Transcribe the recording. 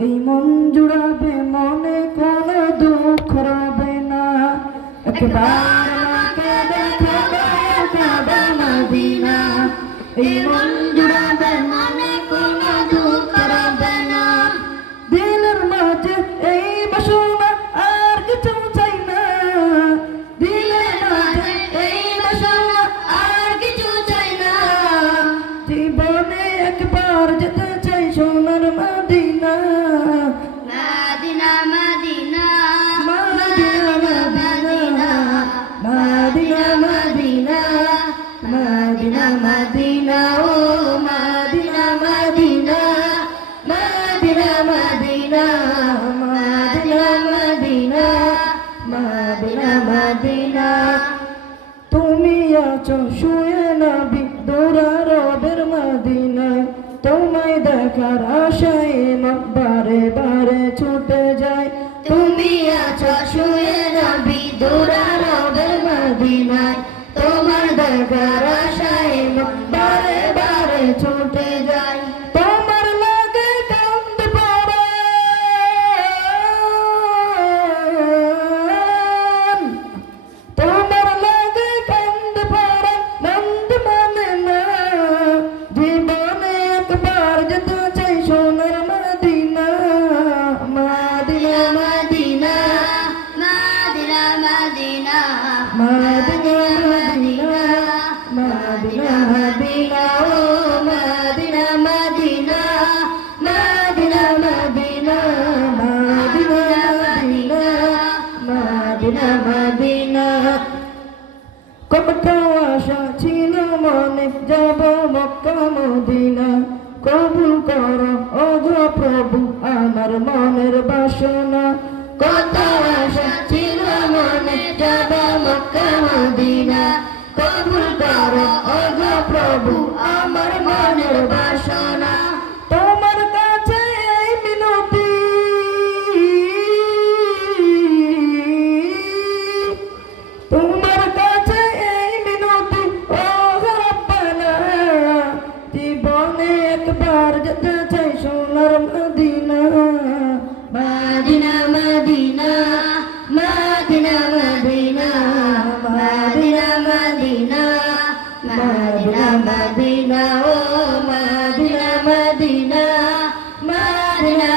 এই মন জুড়াবে মনে কোনো দুঃখ রবে না একবার আমাকে দেখাবে কাবা মদিনা এই মন জুড়াবে মনে কোনো দুঃখ রবে না দিলের মাঝে এই বাসনা আর কিছু চাই না দিলের মাঝে এই বাসনা আর কিছু চাই না জীবনে একবার যেতে চাই সোনার মদিনা মদিনা মদিনা মদিনা মদিনা মদিনা মদিনা মদিনা ও মদিনা মদিনা মদিনা মদিনা মদিনা মদিনা মদিনা মদিনা তুমি আছো শুয়ে নবী দৌড়ারবের মদিনায় তোমায় দেখার আশায় মন বারে বারে ছুটে যায় তুমি আছো শুয়ে নবী দৌড়ারবের মদিনায় তোমার দেখার আশায় মন বারে বারে ছুটে যায় তোমার লাগে কান্দে পড়ে তোমার লাগে কান্দে পড়ে নন্দ মানে না জীবনে একবার যেতে চাই সোনার মদিনা মদিনা মদিনা মদিনা মদিনা মদিনা মদিনা মদিনা ও মদিনা মদিনা মদিনা মদিনা মদিনা মদিনা মদিনা কত আশা ছিল মনে যাব মক্কা মদিনা কবুল করো ওগো প্রভু আমার মনের বাসনা কত আশা ছিল মনে যাব মক্কা মদিনা কবুল করো ওগো প্রভু আমার মনের বাসনা তোমার কাছে এই মিনতি তোমার কাছে এই মিনতি ও রব্বানা জীবনে একবার যেতে চাই সোনার মদিনা মদিনা মদিনা মদিনা মদিনা মদিনা মদিনা মদিনা মদিনা ও মদিনা মদিনা মদিনা